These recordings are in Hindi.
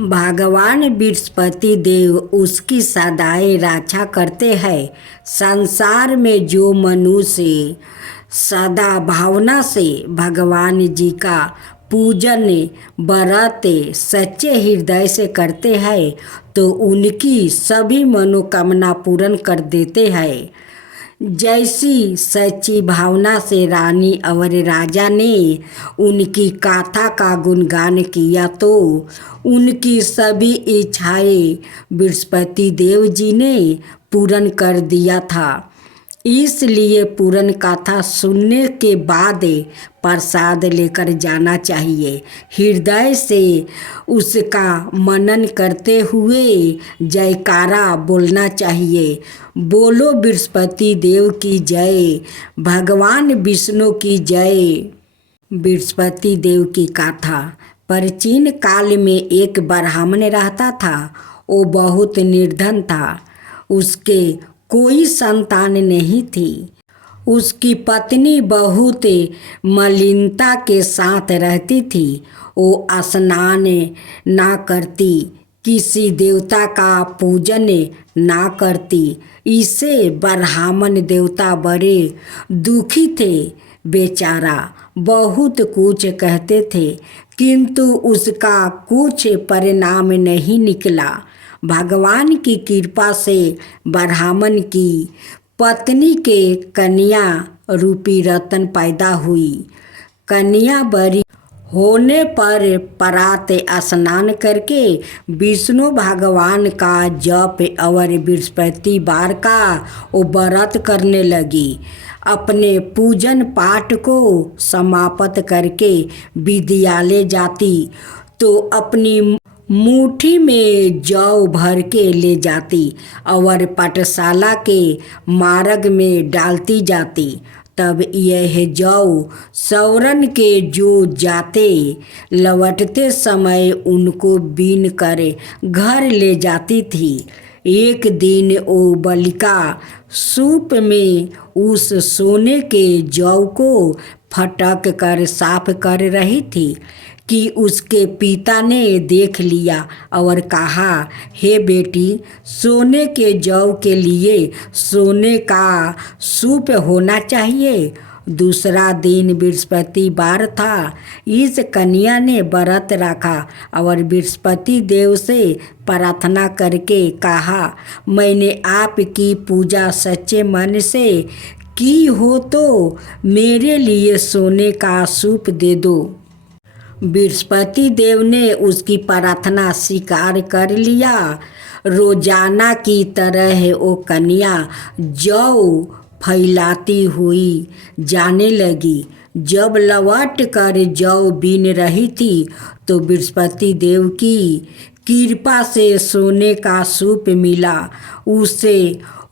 भगवान बृहस्पति देव उसकी सदाई रक्षा करते हैं। संसार में जो मनुष्य सदा भावना से भगवान जी का पूजन व्रत सच्चे हृदय से करते हैं तो उनकी सभी मनोकामना पूर्ण कर देते हैं। जैसी सच्ची भावना से रानी और राजा ने उनकी गाथा का गुणगान किया तो उनकी सभी इच्छाएं बृहस्पति देव जी ने पूर्ण कर दिया था। इसलिए पूर्ण गाथा सुनने के बाद प्रसाद लेकर जाना चाहिए। हृदय से उसका मनन करते हुए जयकारा बोलना चाहिए। बोलो बृहस्पति देव की जय, भगवान विष्णु की जय। बृहस्पति देव की गाथा। प्राचीन काल में एक ब्राह्मण रहता था। वो बहुत निर्धन था। उसके कोई संतान नहीं थी। उसकी पत्नी बहुत मलिनता के साथ रहती थी। वो स्नान ना करती, किसी देवता का पूजन ना करती। इससे ब्राह्मण देवता बड़े दुखी थे। बेचारा बहुत कुछ कहते थे किंतु उसका कुछ परिणाम नहीं निकला। भगवान की कृपा से ब्राह्मण की पत्नी के कन्या रूपी रतन पैदा हुई। कन्या बड़ी होने पर प्रात स्नान करके विष्णु भगवान का जप और बृहस्पतिवार का वो व्रत करने लगी। अपने पूजन पाठ को समाप्त करके विद्यालय जाती तो अपनी मुट्ठी में जौ भर के ले जाती और पाठशाला के मार्ग में डालती जाती। तब यह जौ सौरन के जो जाते लौटते समय उनको बीन कर घर ले जाती थी। एक दिन वो बालिका सूप में उस सोने के जौ को फटक कर साफ कर रही थी कि उसके पिता ने देख लिया और कहा, हे बेटी, सोने के जौ के लिए सोने का सूप होना चाहिए। दूसरा दिन बृहस्पतिवार था। इस कन्या ने व्रत रखा और बृहस्पति देव से प्रार्थना करके कहा, मैंने आपकी पूजा सच्चे मन से की हो तो मेरे लिए सोने का सूप दे दो। बृहस्पति देव ने उसकी प्रार्थना स्वीकार कर लिया। रोजाना की तरह वो कन्या जौ फैलाती हुई जाने लगी। जब लौट कर जौ बीन रही थी तो बृहस्पति देव की कृपा से सोने का सूप मिला। उसे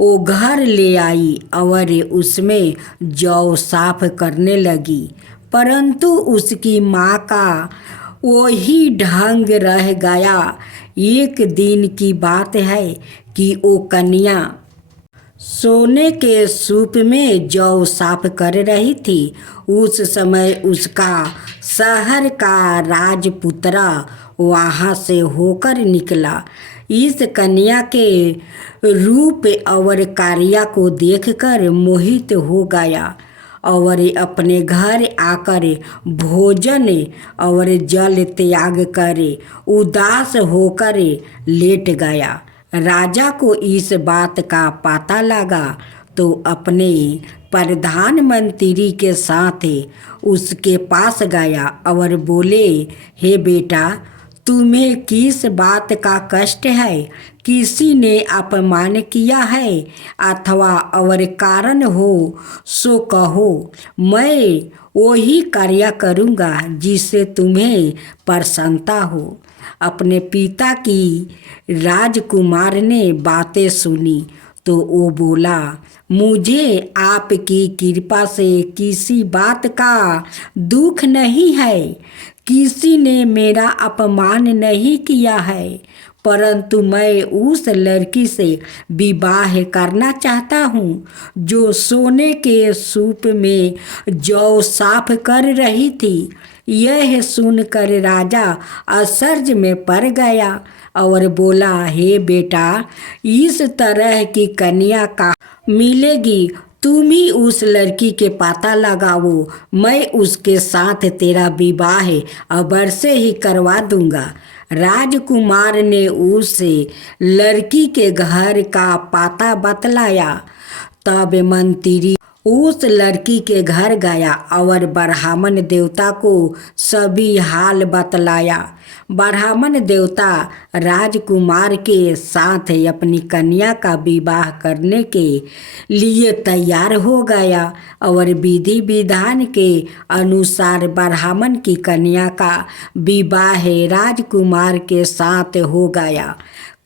वो घर ले आई और उसमें जौ साफ करने लगी। परंतु उसकी माँ का वही ढंग रह गया। एक दिन की बात है कि वो कन्या सोने के सूप में जौ साफ कर रही थी। उस समय उसका शहर का राजपुत्र वहाँ से होकर निकला। इस कन्या के रूप और कार्य को देखकर मोहित हो गया और अपने घर आकर भोजन और जल त्याग कर उदास होकर लेट गया। राजा को इस बात का पता लगा तो अपने प्रधानमंत्री के साथ उसके पास गया और बोले, हे बेटा, तुम्हें किस बात का कष्ट है? किसी ने अपमान किया है अथवा और कारण हो सो कहो, मैं वही कार्य करूँगा जिससे तुम्हें प्रसन्नता हो। अपने पिता की राजकुमार ने बातें सुनी तो वो बोला, मुझे आपकी कृपा से किसी बात का दुख नहीं है। किसी ने मेरा अपमान नहीं किया है। परंतु मैं उस लड़की से विवाह करना चाहता हूँ जो सोने के सूप में जौ साफ कर रही थी। यह सुनकर राजा आश्चर्य में पड़ गया और बोला, हे बेटा, इस तरह की कन्या का मिलेगी? तुम ही उस लड़की के पता लगाओ, मैं उसके साथ तेरा विवाह अवश्य ही करवा दूंगा। राजकुमार ने उसे लड़की के घर का पता बतलाया। तब मंत्री उस लड़की के घर गया और ब्राह्मण देवता को सभी हाल बतलाया। ब्राह्मण देवता राजकुमार के साथ अपनी कन्या का विवाह करने के लिए तैयार हो गया और विधि विधान के अनुसार ब्राह्मण की कन्या का विवाह राजकुमार के साथ हो गया।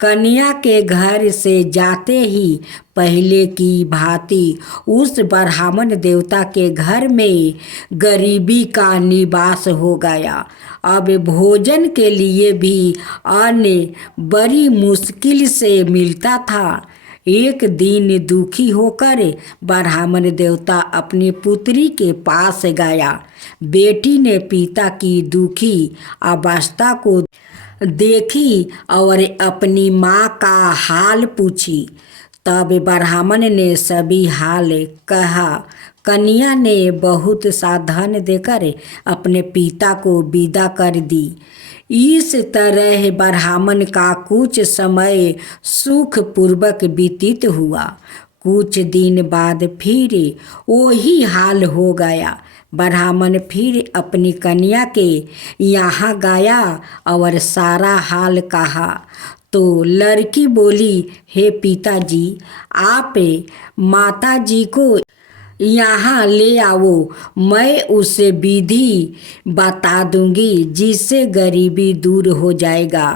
कन्या के घर से जाते ही पहले की भांति उस ब्राह्मण देवता के घर में गरीबी का निवास हो गया। अब भोजन के लिए भी अन्न बड़ी मुश्किल से मिलता था। एक दिन दुखी होकर ब्राह्मण देवता अपनी पुत्री के पास गया। बेटी ने पिता की दुखी अवस्था को देखी और अपनी माँ का हाल पूछी। तब ब्राह्मण ने सभी हाल कहा। कन्या ने बहुत सा धन देकर अपने पिता को विदा कर दी। इस तरह ब्राह्मण का कुछ समय सुखपूर्वक व्यतीत हुआ। कुछ दिन बाद फिर वही हाल हो गया। ब्राह्मण फिर अपनी कन्या के यहाँ गया और सारा हाल कहा तो लड़की बोली, हे पिताजी, आप माताजी को यहाँ ले आओ, मैं उसे विधि बता दूंगी जिससे गरीबी दूर हो जाएगा।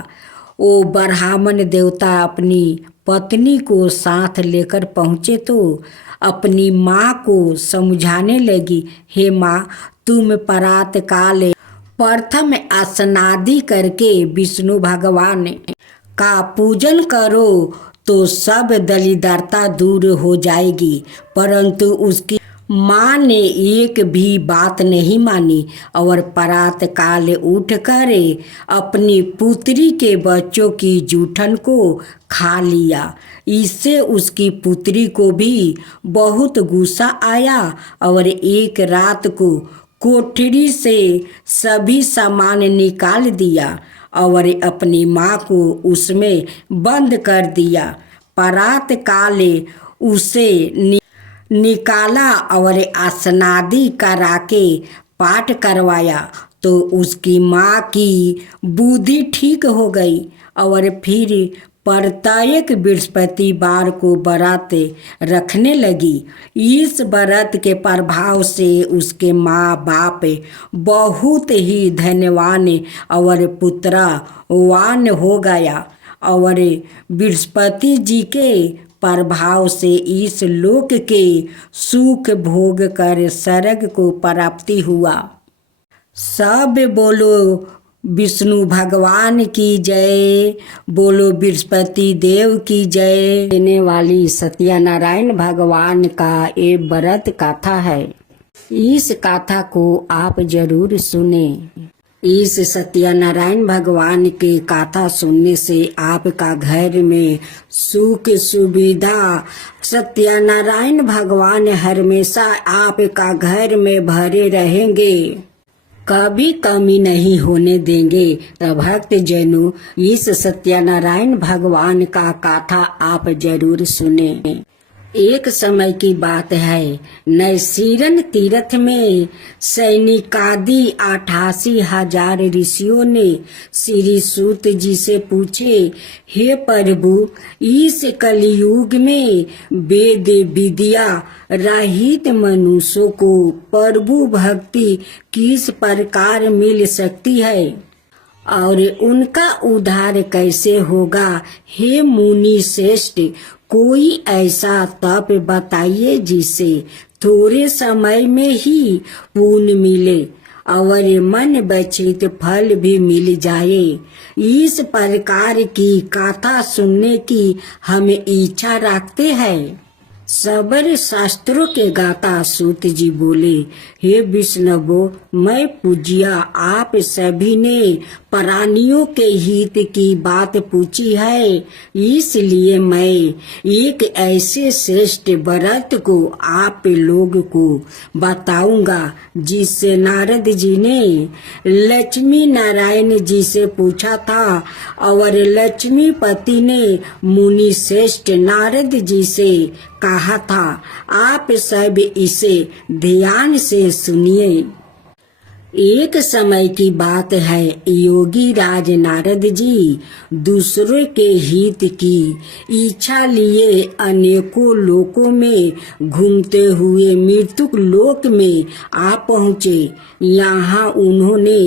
वो ब्राह्मण देवता अपनी पत्नी को साथ लेकर पहुँचे तो अपनी माँ को समझाने लगी, हे माँ, तुम प्रातः काल प्रथम स्नादि करके विष्णु भगवान का पूजन करो तो सब दरिद्रता दूर हो जाएगी। परंतु उसकी माँ ने एक भी बात नहीं मानी और प्रातः काल उठकर अपनी पुत्री के बच्चों की जूठन को खा लिया। इससे उसकी पुत्री को भी बहुत गुस्सा आया और एक रात को कोठरी से सभी सामान निकाल दिया और अपनी माँ को उसमें बंद कर दिया। प्रातः काल उसे निकाला और स्नादि करा के पाठ करवाया तो उसकी माँ की बुद्धि ठीक हो गई और फिर प्रत्येक बृहस्पतिवार को व्रत रखने लगी। इस व्रत के प्रभाव से उसके माँ बाप बहुत ही धनवान और पुत्रवान हो गया और बृहस्पति जी के प्रभाव से इस लोक के सुख भोग कर स्वर्ग को प्राप्ति हुआ। सब बोलो विष्णु भगवान की जय, बोलो बृहस्पति देव की जय। देने वाली सत्यनारायण भगवान का ये व्रत कथा है। इस कथा को आप जरूर सुने। इस सत्यनारायण भगवान की कथा सुनने से आपका घर में सुख सुविधा, सत्यनारायण भगवान हमेशा आपका घर में भरे रहेंगे, कभी कमी नहीं होने देंगे। तो भक्त जनों, इस सत्यनारायण भगवान का कथा आप जरूर सुने। एक समय की बात है, नैसीरन तीर्थ में सैनिकादि 88,000 ऋषियों ने श्री सूत जी से पूछे, हे प्रभु, इस कलयुग में वेद विद्या रहित मनुष्यों को प्रभु भक्ति किस प्रकार मिल सकती है और उनका उद्धार कैसे होगा? हे मुनि श्रेष्ठ, कोई ऐसा तप बताइए जिससे थोड़े समय में ही पुण्य मिले और मन बचित फल भी मिल जाए। इस प्रकार की कथा सुनने की हम इच्छा रखते हैं। सबर शास्त्रों के गाता सूत जी बोले, हे विष्णु, मैं पूज्या आप सभी ने प्राणियों के हित की बात पूछी है, इसलिए मैं एक ऐसे श्रेष्ठ व्रत को आप लोग को बताऊंगा जिससे नारद जी ने लक्ष्मी नारायण जी से पूछा था और लक्ष्मीपति ने मुनि श्रेष्ठ नारद जी से कहा था। आप सब इसे ध्यान से सुनिए। एक समय की बात है, योगी राज नारद जी दूसरों के हित की इच्छा लिए अनेकों लोकों में घूमते हुए मृत्युक लोक में आ पहुँचे। यहाँ उन्होंने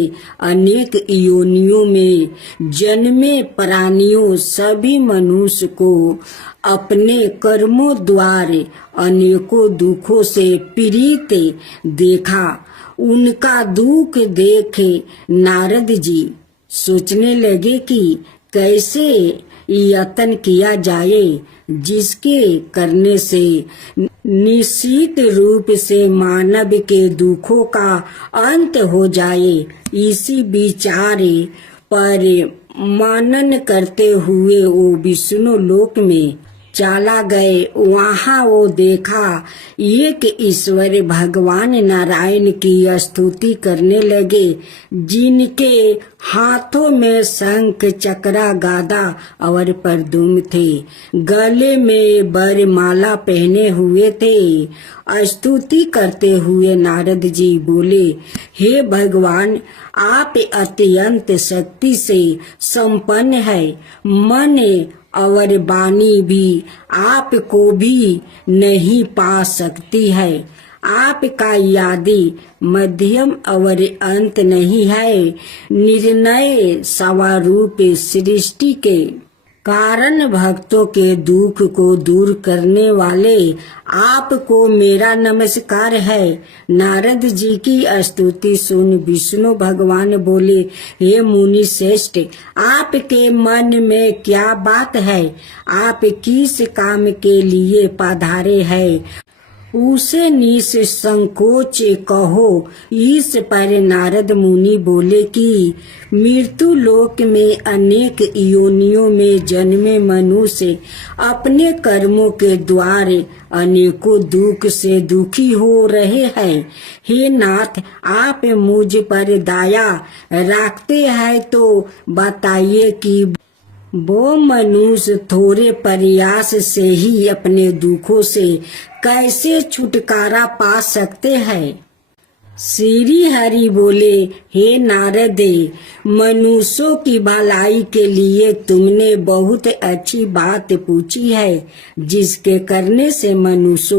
अनेक योनियों में जन्मे प्राणियों सभी मनुष्य को अपने कर्मों द्वारा अनेकों दुखों से पीड़ित देखा। उनका दुख देखे नारद जी सोचने लगे कि कैसे यत्न किया जाए जिसके करने से निश्चित रूप से मानव के दुखों का अंत हो जाए। इसी विचार पर मनन करते हुए वो विष्णु लोक में चला गए। वहाँ वो देखा एक ईश्वर भगवान नारायण की स्तुति करने लगे, जिनके हाथों में शंख चक्रा गदा और परदुम थे, गले में वरमाला पहने हुए थे। स्तुति करते हुए नारद जी बोले, हे भगवान, आप अत्यंत शक्ति से संपन्न है। मन और वाणी भी आपको भी नहीं पा सकती है। आपका यादि मध्यम और अंत नहीं है। निर्णय स्वरूप सृष्टि के कारण भक्तों के दुख को दूर करने वाले आपको मेरा नमस्कार है। नारद जी की स्तुति सुन विष्णु भगवान बोले, हे मुनि श्रेष्ठ, आपके मन में क्या बात है? आप किस काम के लिए पधारे हैं? उसे निसंकोच कहो। इस पर नारद मुनि बोले कि मृत्यु लोक में अनेक योनियों में जन्मे मनुष्य अपने कर्मों के द्वारा अनेकों दुख से दुखी हो रहे हैं। हे नाथ, आप मुझ पर दया रखते हैं तो बताइए कि वो मनुष्य थोड़े प्रयास से ही अपने दुखों से कैसे छुटकारा पा सकते हैं? श्री हरि बोले, हे नारद, मनुष्यों की भलाई के लिए तुमने बहुत अच्छी बात पूछी है। जिसके करने से मनुष्य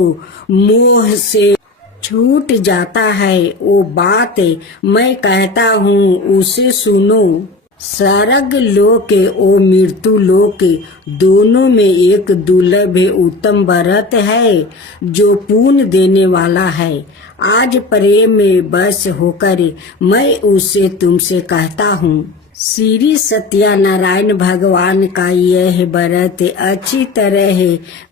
मोह से छूट जाता है, वो बात मैं कहता हूँ, उसे सुनो। स्वर्ग लोक और मृत्यु लोक दोनों में एक दुर्लभ उत्तम व्रत है जो पुण्य देने वाला है। आज प्रेम में बस होकर मैं उसे तुमसे कहता हूँ। श्री सत्यनारायण भगवान का यह व्रत अच्छी तरह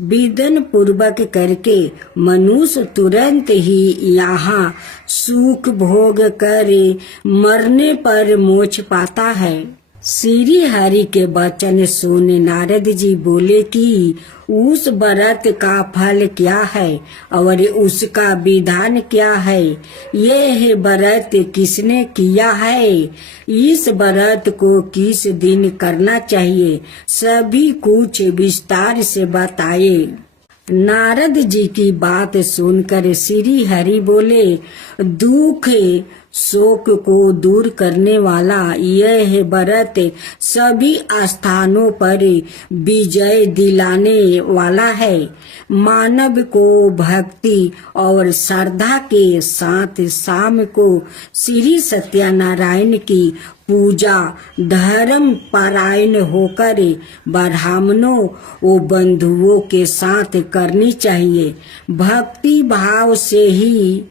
विधान पूर्वक करके मनुष्य तुरंत ही यहाँ सुख भोग कर मरने पर मोक्ष पाता है। श्री हरि के वचन सुन नारद जी बोले कि उस व्रत का फल क्या है और उसका विधान क्या है? यह व्रत किसने किया है? इस व्रत को किस दिन करना चाहिए? सभी कुछ विस्तार से बताए। नारद जी की बात सुनकर श्री हरि बोले, दुख शोक को दूर करने वाला यह व्रत सभी स्थानों पर विजय दिलाने वाला है। मानव को भक्ति और श्रद्धा के साथ शाम को श्री सत्यनारायण की पूजा धर्म परायण होकर ब्राह्मणों व बंधुओं के साथ करनी चाहिए। भक्ति भाव से ही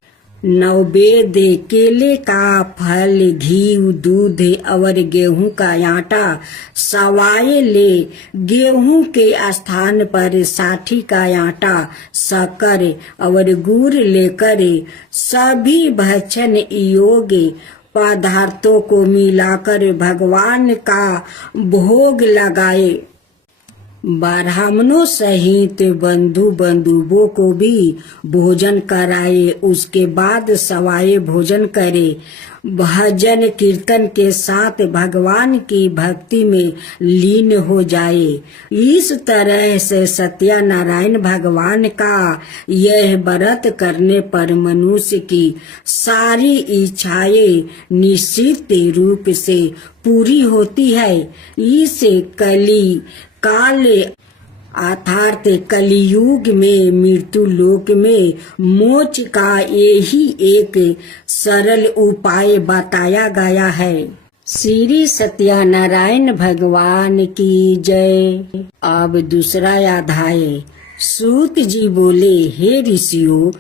नैवेद्य केले का फल, घी, दूध और गेहूं का आटा सवाए ले। गेहूं के स्थान पर साठी का आटा, शक्कर और गुड़ लेकर सभी भक्षण योग्य पदार्थों को मिलाकर भगवान का भोग लगाए। ब्राह्मणों सहित बंधु बंधुओं को भी भोजन कराए। उसके बाद सवाए भोजन करे। भजन कीर्तन के साथ भगवान की भक्ति में लीन हो जाए। इस तरह से सत्यनारायण भगवान का यह व्रत करने पर मनुष्य की सारी इच्छाएं निश्चित रूप से पूरी होती है। इसे कली काल अर्थात कलियुग में मृत्यु लोक में मोक्ष का यही एक सरल उपाय बताया गया है। श्री सत्यनारायण भगवान की जय। अब दूसरा अध्याय। सूत जी बोले, हे ऋषियों,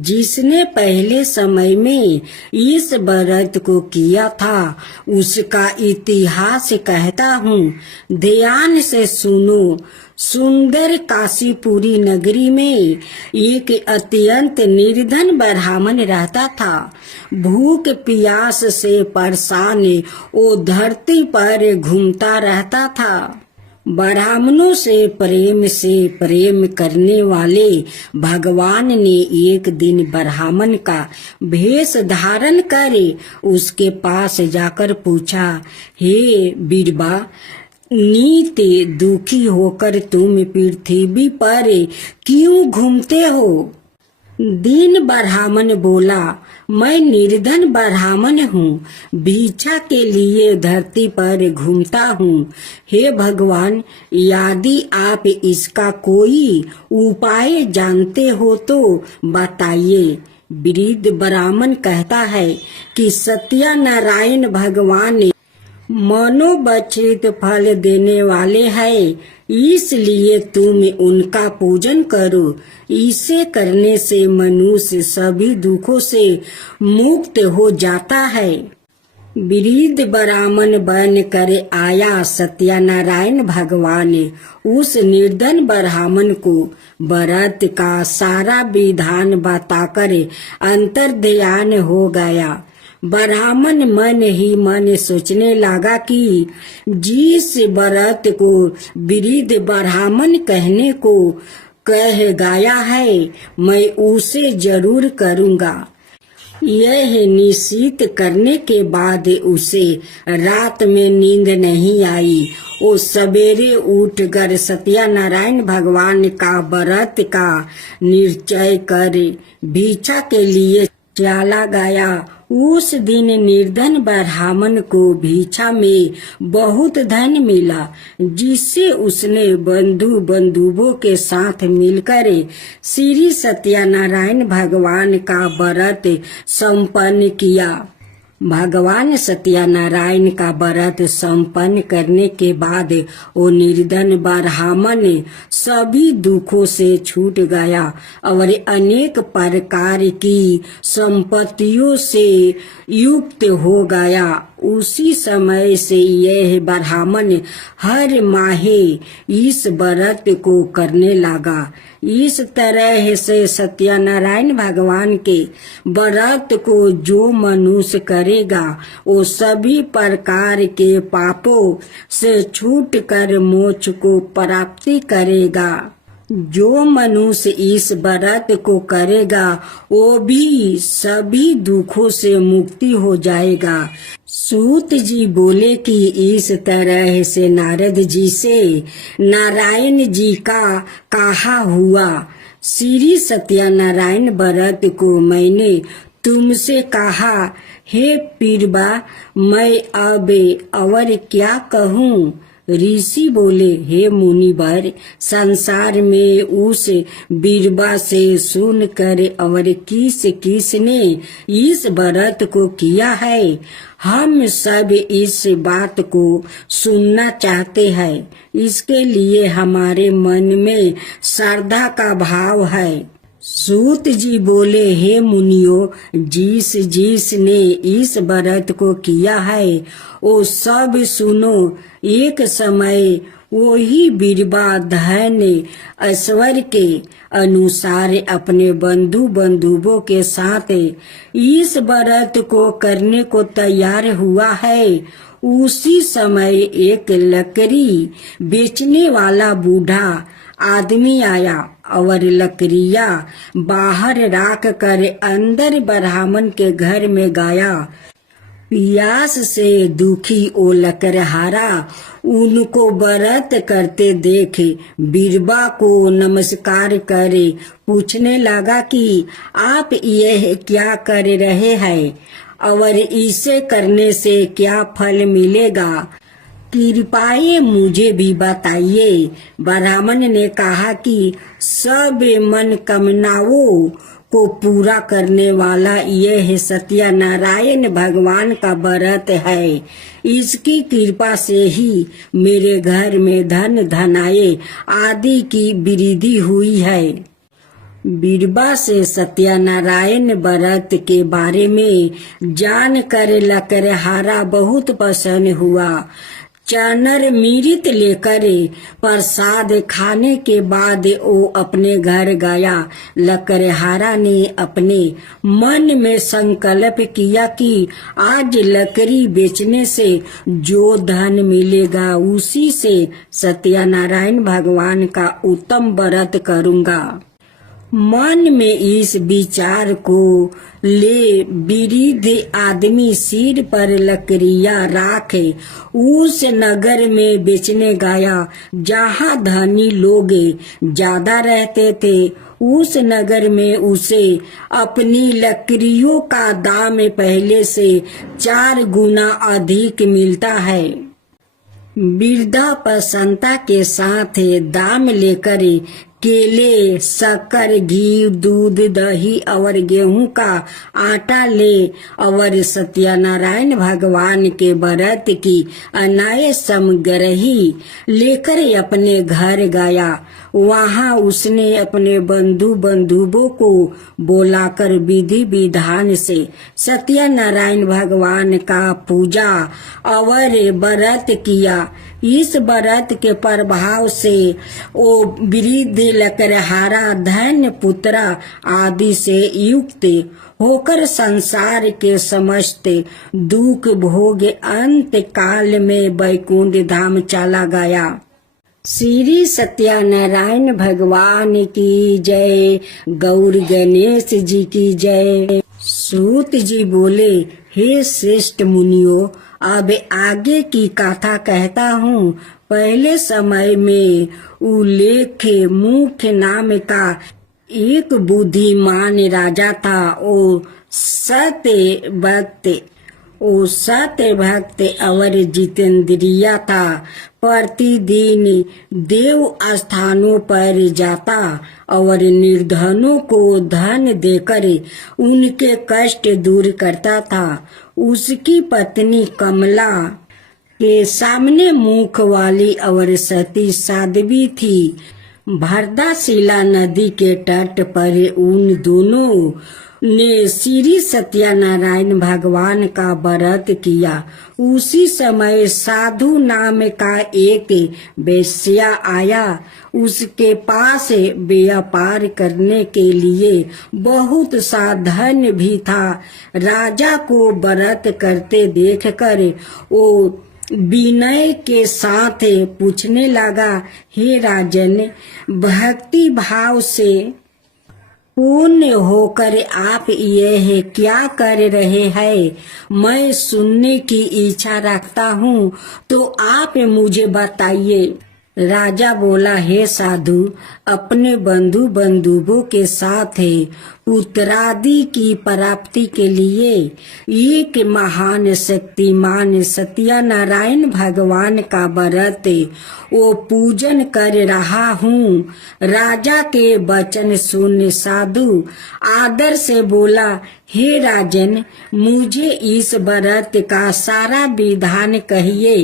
जिसने पहले समय में इस व्रत को किया था उसका इतिहास कहता हूँ। ध्यान से सुनो। सुंदर काशीपुरी नगरी में एक अत्यंत निर्धन ब्राह्मण रहता था। भूख प्यास से परेशान वो धरती पर घूमता रहता था। ब्राह्मणों से प्रेम करने वाले भगवान ने एक दिन ब्राह्मण का भेष धारण करे उसके पास जाकर पूछा, हे बीरबा, नित दुखी होकर तुम पृथ्वी पर क्यों घूमते हो? दीन ब्राह्मण बोला, मैं निर्धन ब्राह्मण हूँ, भिक्षा के लिए धरती पर घूमता हूँ। हे भगवान, यदि आप इसका कोई उपाय जानते हो तो बताइए। वृद्ध ब्राह्मण कहता है कि सत्यनारायण भगवान मनोवांछित फल देने वाले हैं, इसलिए तुम उनका पूजन करो। इसे करने से मनुष्य सभी दुखों से मुक्त हो जाता है। वृद्ध ब्राह्मण बन कर आया सत्यनारायण भगवान उस निर्धन ब्राह्मण को व्रत का सारा विधान बताकर अंतर्ध्यान हो गया। ब्राह्मण मन ही मन सोचने लगा कि जिस व्रत को वृद्ध ब्राह्मण कहने को कह गया है मैं उसे जरूर करूँगा। यह निश्चित करने के बाद उसे रात में नींद नहीं आई। वो सवेरे उठकर सत्यनारायण भगवान का व्रत का निश्चय कर भिक्षा के लिए चला गया। उस दिन निर्धन ब्राह्मण को भिक्षा में बहुत धन मिला, जिससे उसने बंधुओं के साथ मिलकर श्री सत्यनारायण भगवान का व्रत संपन्न किया। भगवान सत्यनारायण का व्रत संपन्न करने के बाद वो निर्धन ब्राह्मण सभी दुखों से छूट गया और अनेक प्रकार की संपत्तियों से युक्त हो गया। उसी समय से यह ब्राह्मण हर माहे इस व्रत को करने लगा। इस तरह से सत्यनारायण भगवान के व्रत को जो मनुष्य करेगा वो सभी प्रकार के पापों से छूट कर मोक्ष को प्राप्ति करेगा। जो मनुष्य इस व्रत को करेगा वो भी सभी दुखों से मुक्ति हो जाएगा। सूत जी बोले कि इस तरह से नारद जी से नारायण जी का कहा हुआ। श्री सत्यनारायण व्रत को मैंने तुमसे कहा, हे पीरबा, मैं अब और क्या कहूँ? ऋषि बोले, हे मुनिवर, संसार में उस बीरबा से सुनकर और किसने इस व्रत को किया है, हम सब इस बात को सुनना चाहते हैं। इसके लिए हमारे मन में श्रद्धा का भाव है। सूत जी बोले, हे मुनियो, जिस जिसने इस व्रत को किया है वो सब सुनो। एक समय वही बीरबा धन ऐश्वर्य के अनुसार अपने बंधु बंधुओं के साथ इस व्रत को करने को तैयार हुआ है। उसी समय एक लकड़ी बेचने वाला बूढ़ा आदमी आया और लकड़ियां बाहर रख कर अंदर ब्राह्मण के घर में गया। प्यास से दुखी ओ लकड़हारा उनको व्रत करते देख बीरबा को नमस्कार करे पूछने लगा कि आप यह क्या कर रहे हैं और इसे करने से क्या फल मिलेगा, कृपया मुझे भी बताइए। ब्राह्मण ने कहा कि सब मनोकामनाओं को पूरा करने वाला यह सत्यनारायण भगवान का व्रत है। इसकी कृपा से ही मेरे घर में धन धनाए आदि की वृद्धि हुई है। बीरबा से सत्यनारायण व्रत के बारे में जानकर लकड़हारा बहुत प्रसन्न हुआ। चनर मिरित लेकर प्रसाद खाने के बाद वो अपने घर गया। लकड़हारा ने अपने मन में संकल्प किया कि आज लकड़ी बेचने से जो धन मिलेगा उसी से सत्यनारायण भगवान का उत्तम व्रत करूंगा। मन में इस विचार को ले वृद्ध आदमी सिर पर लकड़ियां राखे उस नगर में बेचने गया जहाँ धनी लोग ज्यादा रहते थे। उस नगर में उसे अपनी लकड़ियों का दाम पहले से 4 गुना अधिक मिलता है। वृद्धा प्रसन्नता के साथ दाम लेकर केले, शक्कर, घी, दूध, दही और गेहूं का आटा ले और सत्यनारायण भगवान के व्रत की अनाय सामग्री लेकर अपने घर गया। वहां उसने अपने बंधु बंधुओं को बुलाकर विधि विधान से सत्यनारायण भगवान का पूजा और व्रत किया। इस व्रत के प्रभाव से वो वृद्ध लकड़हारा धन पुत्र आदि से युक्त होकर संसार के समस्त दुख भोग अंत काल में वैकुंठ धाम चला गया। श्री सत्यनारायण भगवान की जय। गौर गणेश जी की जय। सूत जी बोले, हे श्रेष्ठ मुनियों, अब आगे की कथा कहता हूँ। पहले समय में उल्लेख मुख्य नाम का एक बुद्धिमान राजा था। वो सत्य भक्त और जितेंद्रिय था। प्रतिदिन देव स्थानों पर जाता और निर्धनों को धन देकर उनके कष्ट दूर करता था। उसकी पत्नी कमला के सामने मुख वाली और सती साध्वी थी। भरदाशिला नदी के तट पर उन दोनों ने श्री सत्यनारायण भगवान का व्रत किया। उसी समय साधु नाम का एक वेश्या आया। उसके पास व्यापार करने के लिए बहुत सा धन भी था। राजा को व्रत करते देखकर वो विनय के साथ पूछने लगा, हे राजन, भक्ति भाव से पूर्ण होकर आप यह क्या कर रहे हैं? मैं सुनने की इच्छा रखता हूँ, तो आप मुझे बताइए। राजा बोला, हे साधु, अपने बंधु बंधुओं के साथ पुत्रादि की प्राप्ति के लिए एक महान शक्तिमान सत्यनारायण भगवान का व्रत वो पूजन कर रहा हूँ। राजा के वचन सुन साधु आदर से बोला, हे राजन, मुझे इस व्रत का सारा विधान कहिए।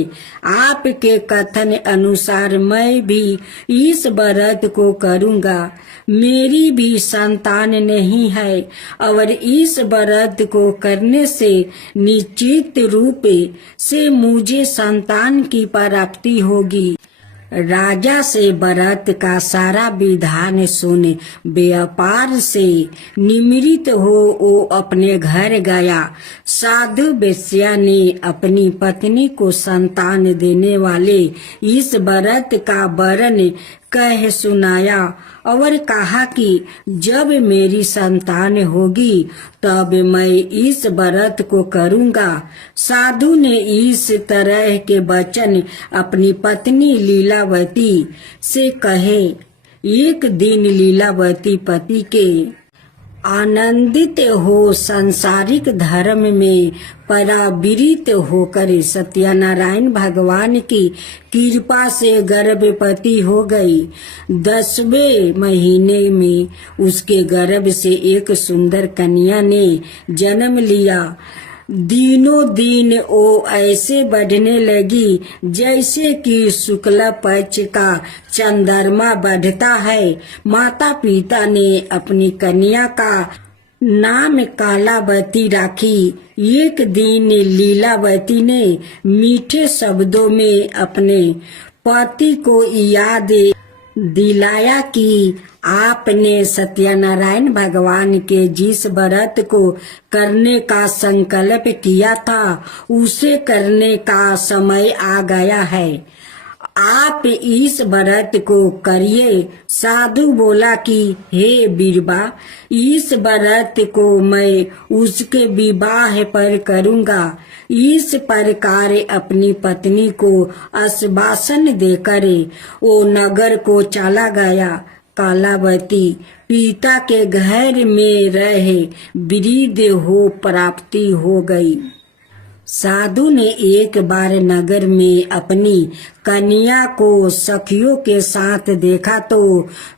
आपके कथन अनुसार मैं भी इस व्रत को करूँगा। मेरी भी संतान नहीं है और इस व्रत को करने से निश्चित रूप से मुझे संतान की प्राप्ति होगी। राजा से व्रत का सारा विधान सुन व्यापार से निमृत हो वो अपने घर गया। साधु वेश्या ने अपनी पत्नी को संतान देने वाले इस व्रत का वर्णन कह सुनाया और कहा कि जब मेरी संतान होगी तब मैं इस व्रत को करूँगा। साधु ने इस तरह के वचन अपनी पत्नी लीलावती से कहे। एक दिन लीलावती पति के आनंदित हो सांसारिक धर्म में परावृत होकर सत्यनारायण भगवान की कृपा से गर्भवती हो गई। 10वें महीने में उसके गर्भ से एक सुंदर कन्या ने जन्म लिया। दिनों दिन वो ऐसे बढ़ने लगी जैसे कि शुक्ल पक्ष का चंद्रमा बढ़ता है। माता पिता ने अपनी कन्या का नाम कालावती राखी। एक दिन लीलावती ने मीठे शब्दों में अपने पति को याद दिलाया कि आपने सत्यनारायण भगवान के जिस व्रत को करने का संकल्प किया था उसे करने का समय आ गया है। आप इस व्रत को करिए। साधु बोला कि हे बीरबा, इस व्रत को मैं उसके विवाह पर करूँगा। इस प्रकार अपनी पत्नी को आश्वासन देकर वो नगर को चला गया। कालावती पिता के घर में रहे वृद्ध हो प्राप्ति हो गई। साधु ने एक बार नगर में अपनी कन्या को सखियों के साथ देखा तो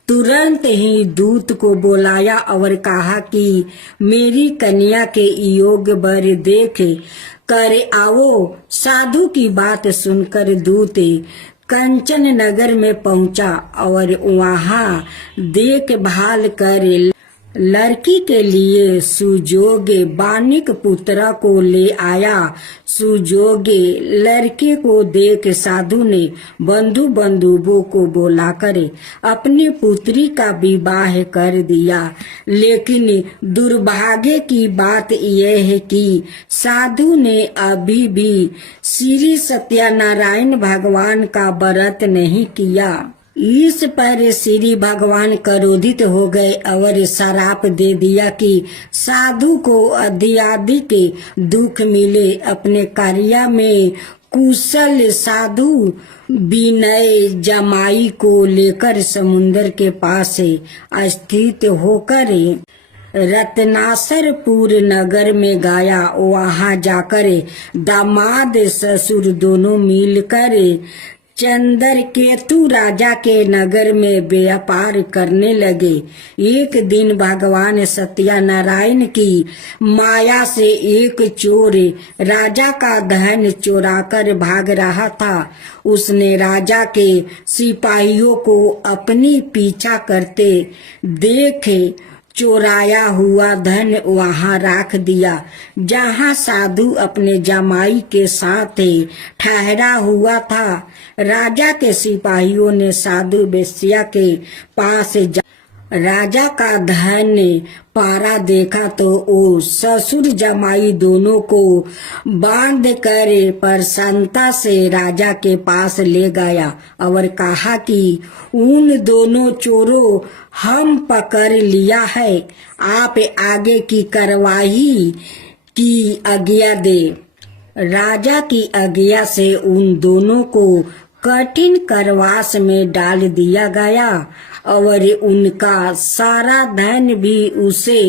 तुरंत ही दूत को बुलाया और कहा कि मेरी कन्या के योग वर देख कर आओ। साधु की बात सुनकर दूत कंचन नगर में पहुंचा और वहां देखभाल कर लड़की के लिए सुजोगे बानिक पुत्र को ले आया। सुजोगे लड़के को देख साधु ने बंधु बंधुओं को बुलाकर अपनी पुत्री का विवाह कर दिया। लेकिन दुर्भाग्य की बात यह है कि साधु ने अभी भी श्री सत्यनारायण भगवान का व्रत नहीं किया। इस पर श्री भगवान क्रोधित हो गए और श्राप दे दिया कि साधु को अत्यधिक दुख मिले। अपने कार्य में कुशल साधु विनय जमाई को लेकर समुद्र के पास स्थित होकर रत्नासरपुर नगर में गया। वहां जाकर दामाद ससुर दोनों मिलकर चंद्रकेतु राजा के नगर में व्यापार करने लगे। एक दिन भगवान सत्यनारायण की माया से एक चोर राजा का धन चुराकर भाग रहा था। उसने राजा के सिपाहियों को अपनी पीछा करते देखे चोराया हुआ धन वहां रख दिया जहां साधु अपने जमाई के साथ ठहरा हुआ था। राजा के सिपाहियों ने साधु वेश्या के पास राजा का धन पारा देखा तो वो ससुर जमाई दोनों को बांध कर प्रसन्नता से राजा के पास ले गया और कहा कि उन दोनों चोरों हम पकड़ लिया है। आप आगे की कार्रवाई की आज्ञा दे। राजा की आज्ञा से उन दोनों को कठिन कारावास में डाल दिया गया और उनका सारा धन भी उसे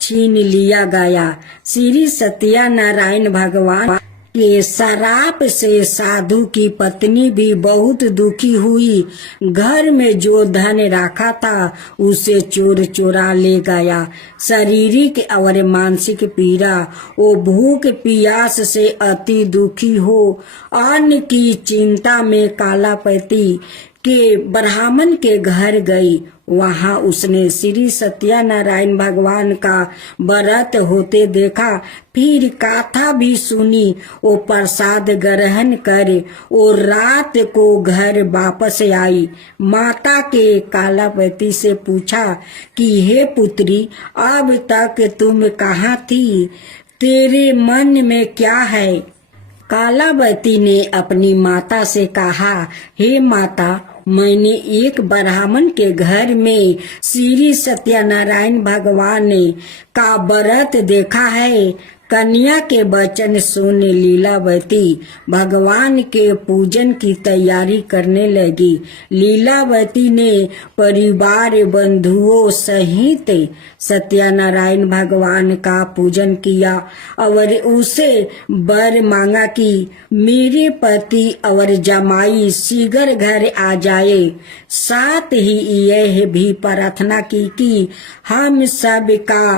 छीन लिया गया। श्री सत्यनारायण भगवान कि शराब से साधु की पत्नी भी बहुत दुखी हुई। घर में जो धन रखा था उसे चोर चुरा ले गया। शारीरिक और मानसिक पीड़ा, वो भूख प्यास से अति दुखी हो। अन्न की चिंता में कालापति के ब्राह्मण के घर गई। वहां उसने श्री सत्यनारायण भगवान का व्रत होते देखा। फिर कथा भी सुनी। वो प्रसाद ग्रहण कर वो रात को घर वापस आई। माता के कालापति से पूछा कि हे पुत्री, अब तक तुम कहाँ थी? तेरे मन में क्या है? कालावती ने अपनी माता से कहा, हे माता, मैंने एक ब्राह्मण के घर में श्री सत्यनारायण भगवान का व्रत देखा है। कन्या के वचन सुन लीलावती भगवान के पूजन की तैयारी करने लगी। लीलावती ने परिवार बंधुओं सहित सत्यनारायण भगवान का पूजन किया और उसे वर मांगा कि मेरे पति और जमाई शीघ्र घर आ जाए। साथ ही यह भी प्रार्थना की कि हम सब का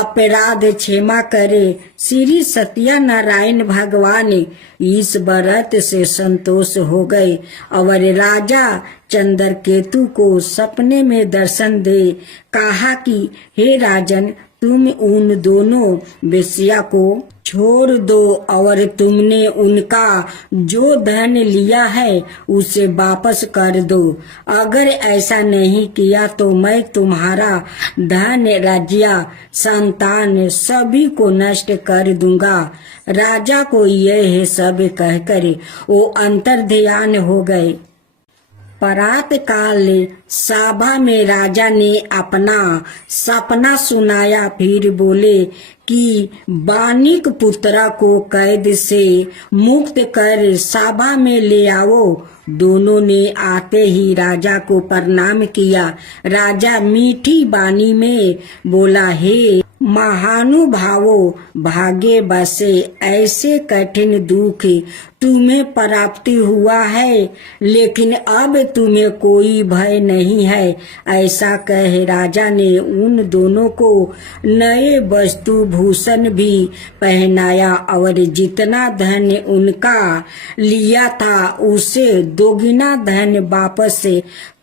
अपराध क्षमा करे। श्री सत्यनारायण भगवान इस व्रत से संतोष हो गए और राजा चंद्रकेतु को सपने में दर्शन दे कहा कि हे राजन, तुम उन दोनों वेश्या को छोड़ दो और तुमने उनका जो धन लिया है उसे वापस कर दो। अगर ऐसा नहीं किया तो मैं तुम्हारा धन, राज्य, संतान सभी को नष्ट कर दूंगा। राजा को यह सब कहकर वो अंतर्ध्यान हो गए। प्रात काल सभा में राजा ने अपना सपना सुनाया। फिर बोले कि बानिक पुत्र को कैद से मुक्त कर सभा में ले आओ। दोनों ने आते ही राजा को प्रणाम किया। राजा मीठी वाणी में बोला, हे महानुभावो, भाग्य बसे ऐसे कठिन दुख तुम्हें प्राप्ति हुआ है, लेकिन अब तुम्हें कोई भय नहीं है। ऐसा कह राजा ने उन दोनों को नए वस्तु भूषण भी पहनाया और जितना धन उनका लिया था उसे दोगुना धन वापस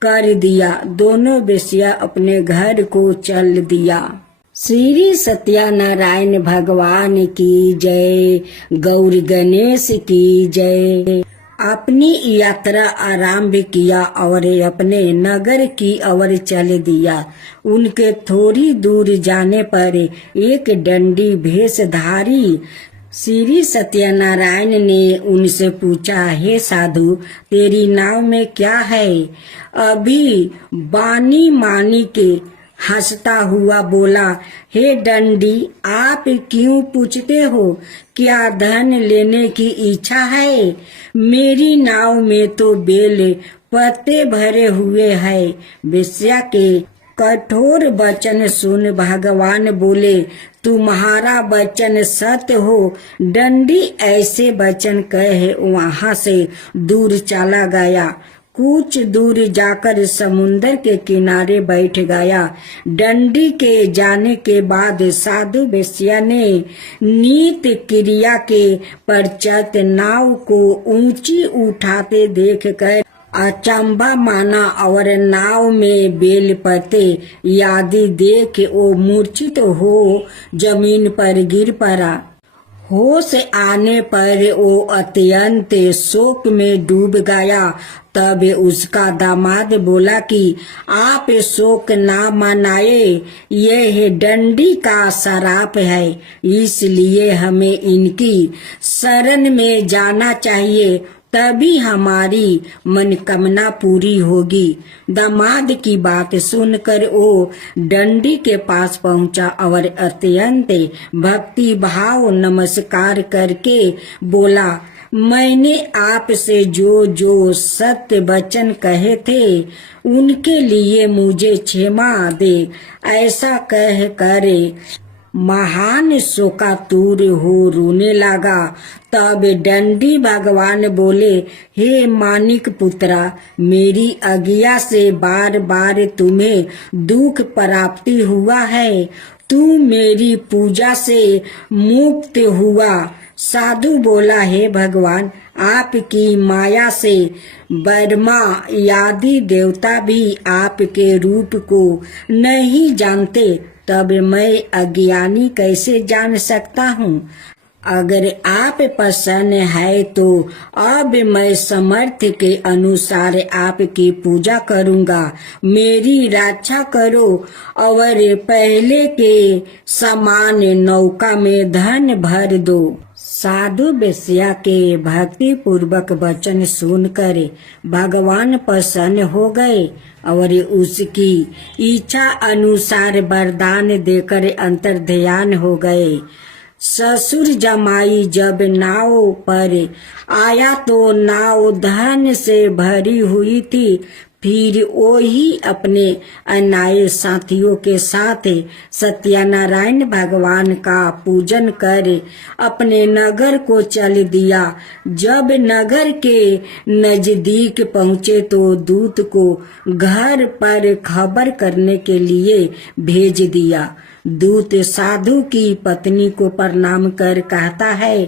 कर दिया। दोनों वेश्या अपने घर को चल दिया। श्री सत्यनारायण भगवान की जय। गौरी गणेश की जय। अपनी यात्रा आरंभ किया और अपने नगर की ओर चल दिया। उनके थोड़ी दूर जाने पर एक दंडी भेषधारी श्री सत्यनारायण ने उनसे पूछा, हे साधु, तेरी नाव में क्या है? अभी बानी मानी के हंसता हुआ बोला, हे डंडी, आप क्यों पूछते हो? क्या धन लेने की इच्छा है? मेरी नाव में तो बेल पत्ते भरे हुए हैं। वेश्या के कठोर वचन सुन भगवान बोले, तुम्हारा वचन सत्य हो। डंडी ऐसे वचन कहे वहां से दूर चला गया। कुछ दूर जाकर समुन्दर के किनारे बैठ गया। डंडी के जाने के बाद साधु वेश्या ने नित्य क्रिया के पश्चात नाव को ऊंची उठाते देखकर अचंभा माना और नाव में बेल पत्ते आदि देख वो मूर्छित हो जमीन पर गिर पड़ा। होश आने पर वो अत्यंत शोक में डूब गया। तब उसका दामाद बोला कि आप शोक ना मनाए, यह डंडी का श्राप है, इसलिए हमें इनकी शरण में जाना चाहिए, तभी हमारी मनोकामना पूरी होगी। दामाद की बात सुनकर वो डंडी के पास पहुंचा और अत्यंत भक्ति भाव नमस्कार करके बोला, मैंने आपसे जो जो सत्य वचन कहे थे उनके लिए मुझे क्षमा दे। ऐसा कह कर महान शोकातुर हो रोने लगा। तब दंडी भगवान बोले, हे मानिक पुत्रा, मेरी आज्ञा से बार बार तुम्हें दुख प्राप्ति हुआ है। तू मेरी पूजा से मुक्त हुआ। साधु बोला, हे भगवान, आपकी माया से ब्रह्मा आदि देवता भी आपके रूप को नहीं जानते, तब मैं अज्ञानी कैसे जान सकता हूँ। अगर आप प्रसन्न है तो अब मैं समर्थ के अनुसार आपकी पूजा करूँगा। मेरी रक्षा करो और पहले के समान नौका में धन भर दो। साधु वेश्या के भक्ति पूर्वक वचन सुनकर भगवान प्रसन्न हो गए और उसकी इच्छा अनुसार वरदान देकर अंतर्ध्यान हो गए। ससुर जमाई जब नाव पर आया तो नाव धन से भरी हुई थी। फिर वही अपने अन्यायी साथियों के साथ सत्यनारायण भगवान का पूजन कर अपने नगर को चल दिया। जब नगर के नजदीक पहुँचे तो दूत को घर पर खबर करने के लिए भेज दिया। दूत साधु की पत्नी को प्रणाम कर कहता है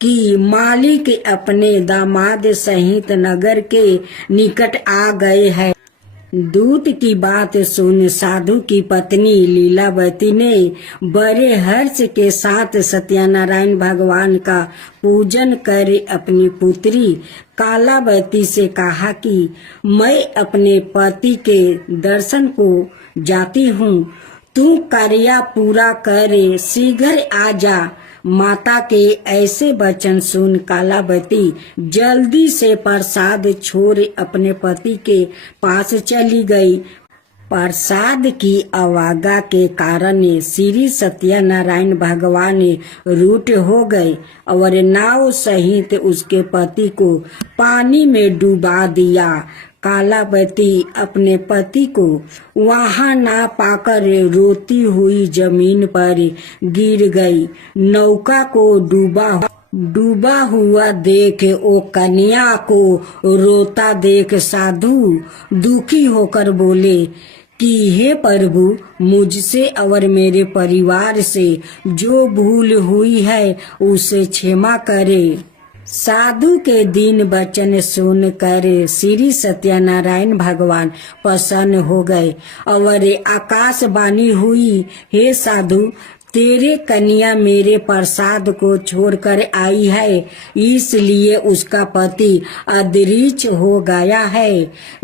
कि मालिक अपने दामाद सहित नगर के निकट आ गए हैं। दूत की बात सुन साधु की पत्नी लीलावती ने बड़े हर्ष के साथ सत्यनारायण भगवान का पूजन कर अपनी पुत्री कालावती से कहा कि मैं अपने पति के दर्शन को जाती हूँ, तू कार्य पूरा करे, शीघ्र आ जा। माता के ऐसे वचन सुन कालावती जल्दी से प्रसाद छोड़ अपने पति के पास चली गई। प्रसाद की अवज्ञा के कारण श्री सत्यनारायण भगवान रूठ हो गए और नाव सहित उसके पति को पानी में डुबा दिया। कालावती अपने पति को वहां ना पाकर रोती हुई जमीन पर गिर गई। नौका को डूबा हुआ देख ओ कन्या को रोता देख साधु दुखी होकर बोले कि हे प्रभु, मुझसे और मेरे परिवार से जो भूल हुई है उसे क्षमा करे। साधु के दीन वचन सुनकर श्री सत्यनारायण भगवान प्रसन्न हो गए और आकाशवाणी हुई, हे साधु, तेरे कन्या मेरे प्रसाद को छोड़कर आई है, इसलिए उसका पति अदृश्य हो गया है।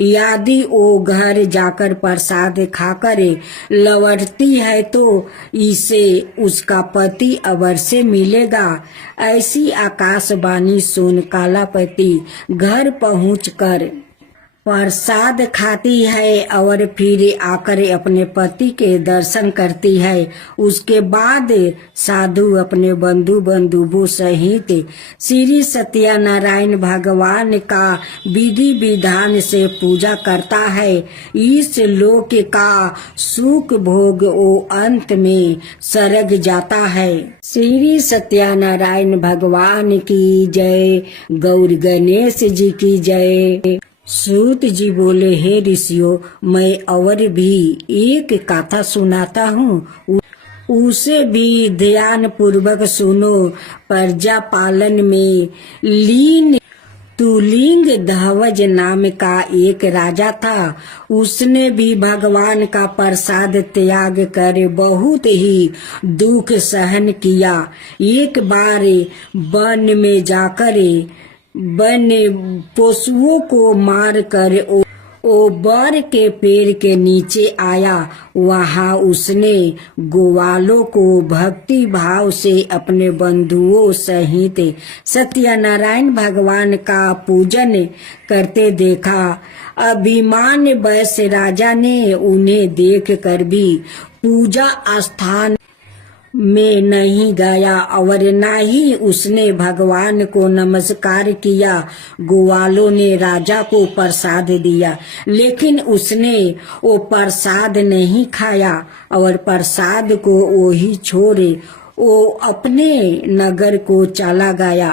यदि वो घर जाकर प्रसाद खाकर लौटती है तो इसे उसका पति अवश्य मिलेगा। ऐसी आकाशवाणी सुन कालावती घर पहुंचकर प्रसाद खाती है और फिर आकर अपने पति के दर्शन करती है। उसके बाद साधु अपने बंधुओं सहित श्री सत्यनारायण भगवान का विधि विधान से पूजा करता है। इस लोक का सुख भोग वो अंत में सरग जाता है। श्री सत्यनारायण भगवान की जय। गौर गणेश जी की जय। सूत जी बोले, हे ऋषियों, मैं और भी एक कथा सुनाता हूँ, उसे भी ध्यान पूर्वक सुनो। प्रजा पालन में लीन तुलिंग ध्वज नाम का एक राजा था। उसने भी भगवान का प्रसाद त्याग कर बहुत ही दुख सहन किया। एक बार वन में जाकर वन पशुओं को मार कर ओ बर के पेड़ के नीचे आया। वहां उसने ग्वालों को भक्ति भाव से अपने बंधुओं सहित सत्यनारायण भगवान का पूजन करते देखा। अभिमान वश राजा ने उन्हें देख कर भी पूजा स्थान में नहीं गया और ना ही उसने भगवान को नमस्कार किया। ग्वालों ने राजा को प्रसाद दिया, लेकिन उसने वो प्रसाद नहीं खाया और प्रसाद को वो ही छोड़े वो अपने नगर को चला गया।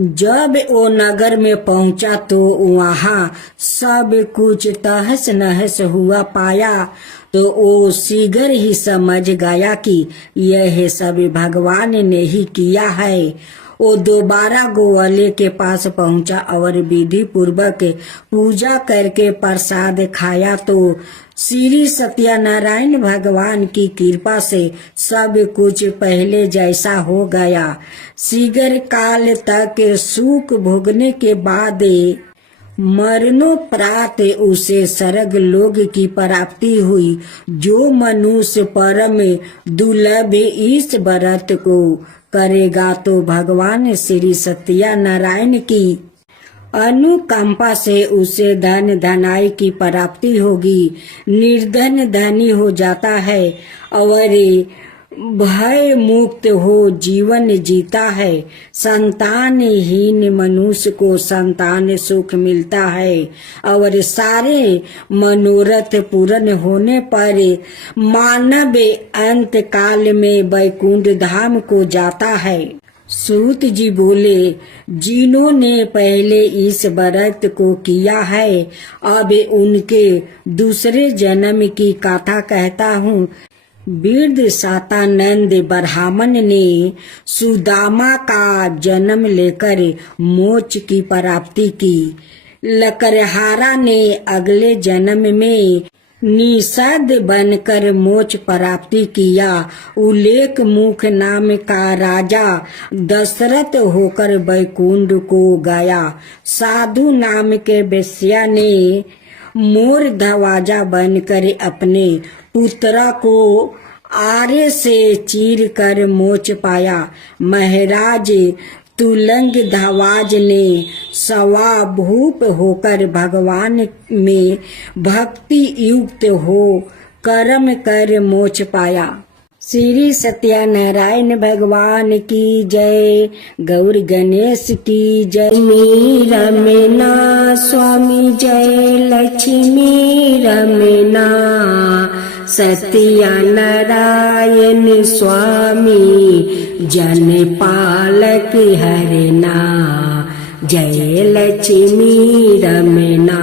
जब वो नगर में पहुंचा तो वहाँ सब कुछ तहस नहस हुआ पाया, तो वो शीघ्र ही समझ गया कि यह सब भगवान ने ही किया है। वो दोबारा ग्वाले के पास पहुंचा और विधि पूर्वक पूजा करके प्रसाद खाया, तो श्री सत्यनारायण भगवान की कृपा से सब कुछ पहले जैसा हो गया। शीघ्र काल तक सुख भोगने के बाद मरणोपरांत उसे स्वर्ग लोक की प्राप्ति हुई। जो मनुष्य परम दुर्लभ इस व्रत को करेगा तो भगवान श्री सत्यनारायण की अनुकंपा से उसे धन धनाई की प्राप्ति होगी। निर्धन धनी हो जाता है और भय मुक्त हो जीवन जीता है। संतानहीन मनुष्य को संतान सुख मिलता है और सारे मनोरथ पूर्ण होने पर मानव अंत काल में वैकुंठ धाम को जाता है। सूत जी बोले, जिन्होंने पहले इस व्रत को किया है, अब उनके दूसरे जन्म की कथा कहता हूँ। वृद्ध सातानंद ब्राह्मण ने सुदामा का जन्म लेकर मोक्ष की प्राप्ति की। लकड़हारा ने अगले जन्म में निषाद बनकर मोक्ष प्राप्ति किया। उल्लेख मुख नाम का राजा दशरथ होकर वैकुंठ को गया। साधु नाम के वेश्या ने मोर धवाजा बनकर अपने पुत्रा को आरे से चीर कर मोक्ष पाया। महाराज तुलंग धवाज ने स्वाभूप होकर भगवान में भक्ति युक्त हो कर्म कर मोक्ष पाया। श्री सत्यनारायण भगवान की जय। गौर गणेश की जय। रमना स्वामी जय लक्ष्मी रमना सत्यनारायण स्वामी जन पालक हरना जय लक्ष्मी रमना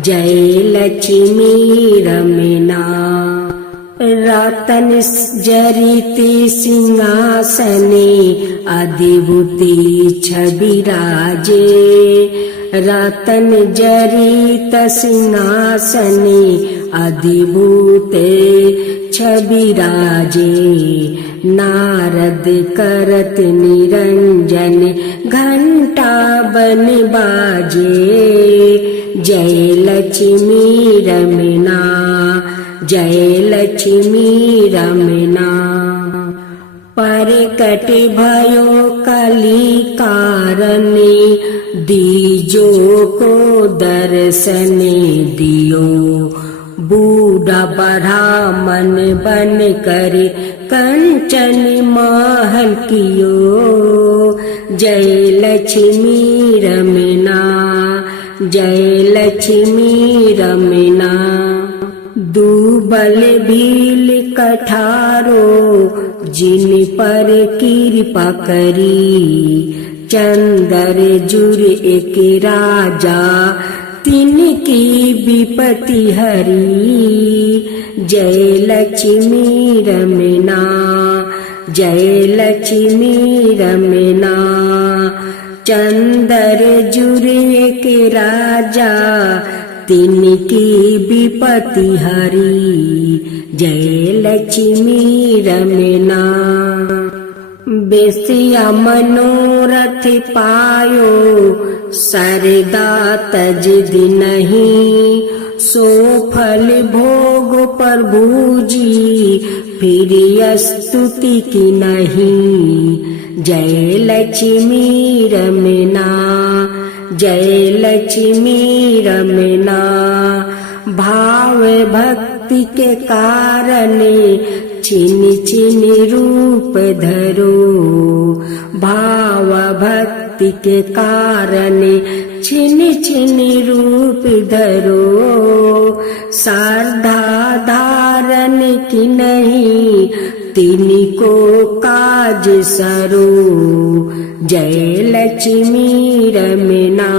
जय लक्ष्मी रमना। रतन जरिति सिंहासने अधिभूति छविराजे रतन जरित सिंहासने अधिभूते छविराजे। नारद करत निरंजन घंटा बन बाजे जय लक्ष्मी रमना जय लक्ष्मी रमना। परकट भयो कली कारणे दीजो को दर्शन दियो। बूढ़ा ब्राह्मण बन कर कंचन महल कियो जय लक्ष्मी रमना जय लक्ष्मी रमना। दुबल भील कठारो जिन पर कृपा करी चंदर जुर एक राजा तिनकी विपत्ति हरी जय लक्ष्मी रमना जय लक्ष्मी रमना। चंदर जुर एक राजा तिनकी विपत्ति हरी जय लक्ष्मी रमना। बेसिया मनोरथ पायो सरदा तज नहीं सो फल भोग प्रभु जी फिर स्तुति की नहीं जय लक्ष्मी रमना जय लक्ष्मी रमना। भाव भक्ति के कारण छिनि छिनि रूप धरो, भाव भक्ति के कारण छिनि छिनि रूप धरो, श्रद्धा धारण की नहीं तिनको काज सरो, जय लक्ष्मी रमना,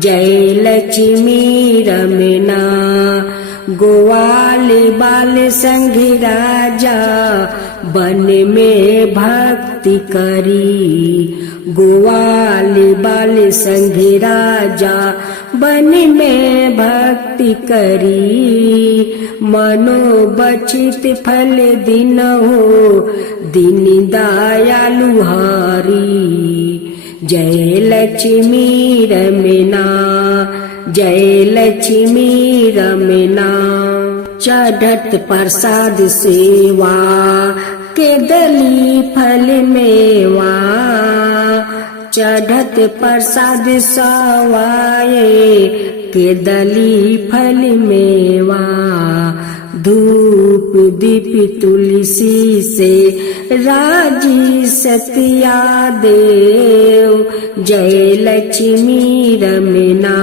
जय लक्ष्मी रमना। ग्वाल बाल संगी राजा वन में भक्ति करी, ग्वाल बाल संगी राजा वन में भक्ति करी, मनोबचित फल दिन हो दिन दयालु हरि, जय लक्ष्मी रमना, जय लक्ष्मी रमना। चढ़त प्रसाद सेवा के दली फल मेवा, चढ़त प्रसाद सवाए के दली फल मेवा, धूप दीप तुलसी से राजी सतिया देव, जय लक्ष्मी रमना।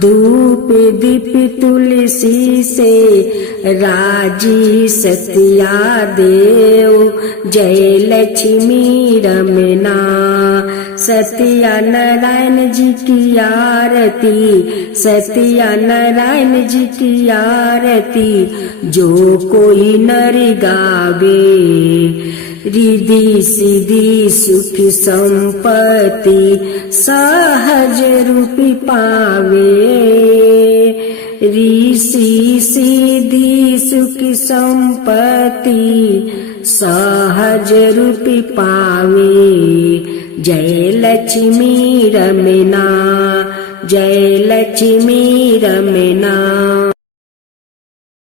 धूप दीप तुलसी से राजी सतिया देव, जय लक्ष्मी रमना। सत्या नारायण जी की आरती, सत्या नारायण जी की आरती, जो कोई नर गावे, रिद्धि सिद्धि सुख संपत्ति सहज रूपी पावे, ऋषि सिद्धि सुख संपत्ति सहज रूपी पावे, जय लक्ष्मी रमना, जय लक्ष्मी रमना।